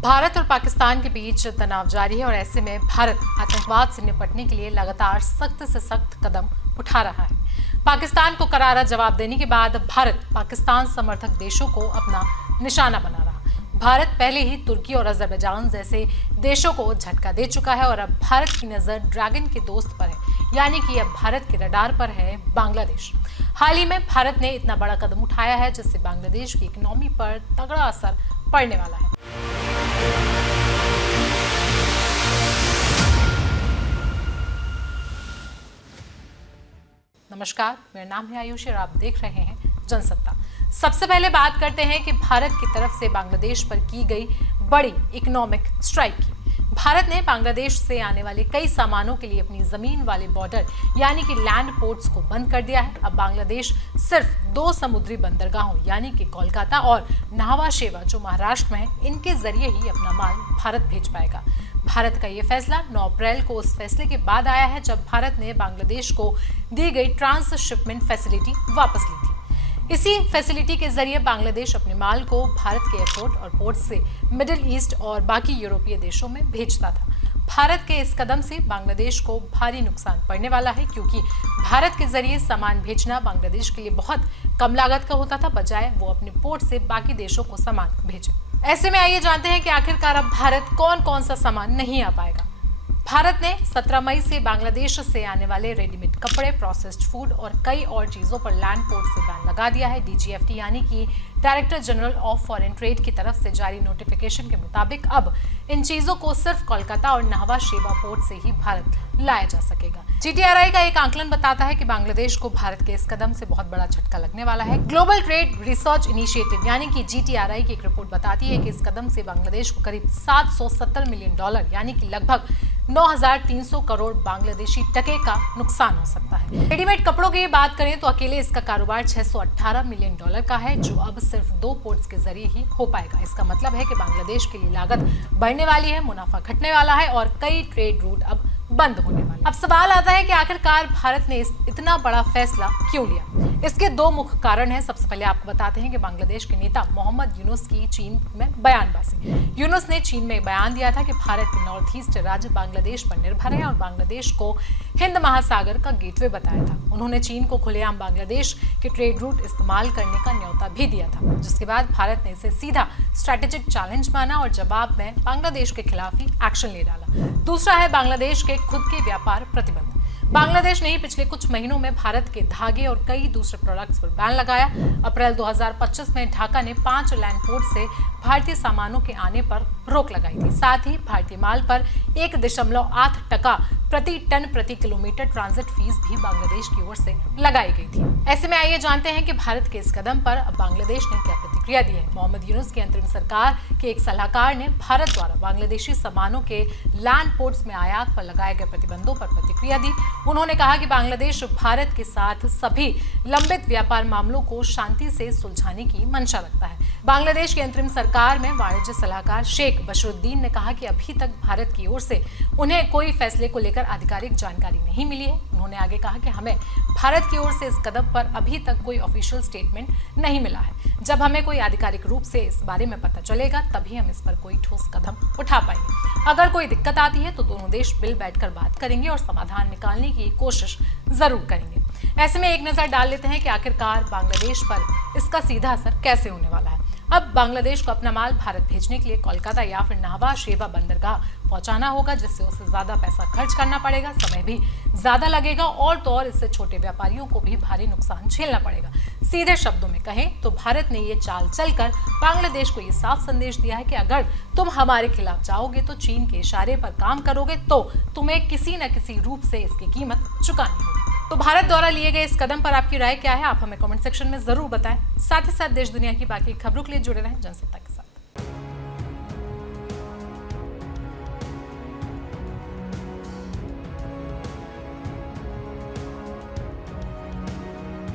भारत और पाकिस्तान के बीच तनाव जारी है और ऐसे में भारत आतंकवाद से निपटने के लिए लगातार सख्त से सख्त कदम उठा रहा है। पाकिस्तान को करारा जवाब देने के बाद भारत पाकिस्तान समर्थक देशों को अपना निशाना बना रहा। भारत पहले ही तुर्की और अजरबैजान जैसे देशों को झटका दे चुका है और अब भारत की नजर ड्रैगन के दोस्त पर है, यानी कि अब भारत के रडार पर है बांग्लादेश। हाल ही में भारत ने इतना बड़ा कदम उठाया है जिससे बांग्लादेश की इकोनॉमी पर तगड़ा असर पड़ने वाला है। नमस्कार, मेरा नाम है आयुषी और आप देख रहे हैं जनसत्ता। सबसे पहले बात करते हैं कि भारत की तरफ से बांग्लादेश पर की गई बड़ी इकोनॉमिक स्ट्राइक की। भारत ने बांग्लादेश से आने वाले कई सामानों के लिए अपनी जमीन वाले बॉर्डर यानी कि लैंड पोर्ट्स को बंद कर दिया है। अब बांग्लादेश सिर्फ 2 समुद्री बंदरगाहों यानी कि कोलकाता और न्हावा शेवा जो महाराष्ट्र में है, इनके जरिए ही अपना माल भारत भेज पाएगा। भारत का ये फैसला 9 अप्रैल को उस फैसले के बाद आया है जब भारत ने बांग्लादेश को दी गई ट्रांसशिपमेंट फैसिलिटी वापस ली थी। इसी फैसिलिटी के जरिए बांग्लादेश अपने माल को भारत के एयरपोर्ट और पोर्ट से मिडिल ईस्ट और बाकी यूरोपीय देशों में भेजता था। भारत के इस कदम से बांग्लादेश को भारी नुकसान पड़ने वाला है, क्योंकि भारत के जरिए सामान भेजना बांग्लादेश के लिए बहुत कम लागत का होता था, बजाय वो अपने पोर्ट से बाकी देशों को सामान भेजे। ऐसे में आइए जानते हैं कि आखिरकार अब भारत कौन कौन सा सामान नहीं आ पाएगा। भारत ने 17 मई से बांग्लादेश से आने वाले रेडीमेड कपड़े, प्रोसेस्ड फूड और कई और चीजों पर लैंड पोर्ट से बैन लगा दिया है। DGFT यानी कि director general of foreign trade की तरफ से जारी नोटिफिकेशन के मुताबिक अब इन चीजों को सिर्फ कोलकाता और न्हावा शेवा पोर्ट से ही भारत लाया जा सकेगा। GTRI का एक आंकलन बताता है कि बांग्लादेश को भारत के इस कदम से बहुत बड़ा झटका लगने वाला है। ग्लोबल ट्रेड रिसर्च इनिशिएटिव यानी कि GTRI की एक रिपोर्ट बताती है कि इस कदम से बांग्लादेश को करीब $770 मिलियन यानी कि लगभग 9,300 करोड़ बांग्लादेशी टके का नुकसान हो सकता है। रेडीमेड कपड़ों की बात करें तो अकेले इसका कारोबार $618 मिलियन का है, जो अब सिर्फ 2 पोर्ट्स के जरिए ही हो पाएगा। इसका मतलब है कि बांग्लादेश के लिए लागत बढ़ने वाली है, मुनाफा घटने वाला है और कई ट्रेड रूट अब बंद होने वाले। अब सवाल आता है कि आखिरकार भारत ने इतना बड़ा फैसला क्यों लिया। इसके 2 मुख्य कारण हैं। सबसे पहले आपको बताते हैं कि बांग्लादेश के नेता मोहम्मद यूनुस की चीन में बयानबाजी। यूनुस ने चीन में बयान दिया था कि भारत के नॉर्थ ईस्ट राज्य बांग्लादेश पर निर्भर है और बांग्लादेश को हिंद महासागर का गेटवे बताया था। उन्होंने चीन को खुलेआम बांग्लादेश के ट्रेड रूट इस्तेमाल करने का न्योता भी दिया था, जिसके बाद भारत ने इसे सीधा स्ट्रेटेजिक चैलेंज माना और जवाब में बांग्लादेश के खिलाफ ही एक्शन ले डाला। दूसरा है बांग्लादेश के खुद के व्यापार प्रतिबंध। बांग्लादेश ने ही पिछले कुछ महीनों में भारत के धागे और कई दूसरे प्रोडक्ट्स पर बैन लगाया। अप्रैल 2025 में ढाका ने 5 लैंड पोर्ट से भारतीय सामानों के आने पर रोक लगाई थी। साथ ही भारतीय माल पर 1.8% प्रति टन प्रति किलोमीटर ट्रांजिट फीस भी बांग्लादेश की ओर से लगाई गई थी। ऐसे में आइए जानते हैं कि भारत के इस कदम पर अब बांग्लादेश ने क्या प्रतिक्रिया दी है। मोहम्मद यूनुस की अंतरिम सरकार के एक सलाहकार ने भारत द्वारा बांग्लादेशी सामानों के लैंड पोर्ट्स में आयात पर लगाए गए प्रतिबंधों पर प्रतिक्रिया दी। उन्होंने कहा कि बांग्लादेश भारत के साथ सभी लंबित व्यापार मामलों को शांति से सुलझाने की मंशा रखता है। बांग्लादेश की अंतरिम सरकार में वाणिज्य सलाहकार शेख बशरुद्दीन ने कहा कि अभी तक भारत की ओर से उन्हें कोई फैसले को लेकर आधिकारिक जानकारी नहीं मिली है। उन्होंने आगे कहा कि हमें भारत की ओर से इस कदम पर अभी तक कोई ऑफिशियल स्टेटमेंट नहीं मिला है। जब हमें कोई आधिकारिक रूप से इस बारे में पता चलेगा तभी हम इस पर कोई ठोस कदम उठा पाएंगे। अगर कोई दिक्कत आती है तो दोनों देश मिल बैठकर बात करेंगे और समाधान निकालने की कोशिश जरूर करेंगे। ऐसे में एक नजर डाल लेते हैं कि आखिरकार बांग्लादेश पर इसका सीधा असर कैसे होने वाला है। अब बांग्लादेश को अपना माल भारत भेजने के लिए कोलकाता या फिर न्हावा शेवा बंदरगाह पहुंचाना होगा, जिससे उसे ज्यादा पैसा खर्च करना पड़ेगा, समय भी ज्यादा लगेगा और तो और इससे छोटे व्यापारियों को भी भारी नुकसान झेलना पड़ेगा। सीधे शब्दों में कहें तो भारत ने ये चाल चलकर बांग्लादेश को ये साफ संदेश दिया है कि अगर तुम हमारे खिलाफ जाओगे तो चीन के इशारे पर काम करोगे तो तुम्हें किसी न किसी रूप से इसकी कीमत चुकानी होगी। तो भारत द्वारा लिए गए इस कदम पर आपकी राय क्या है, आप हमें कमेंट सेक्शन में जरूर बताएं। साथ ही साथ देश दुनिया की बाकी खबरों के लिए जुड़े रहें जनसत्ता के साथ।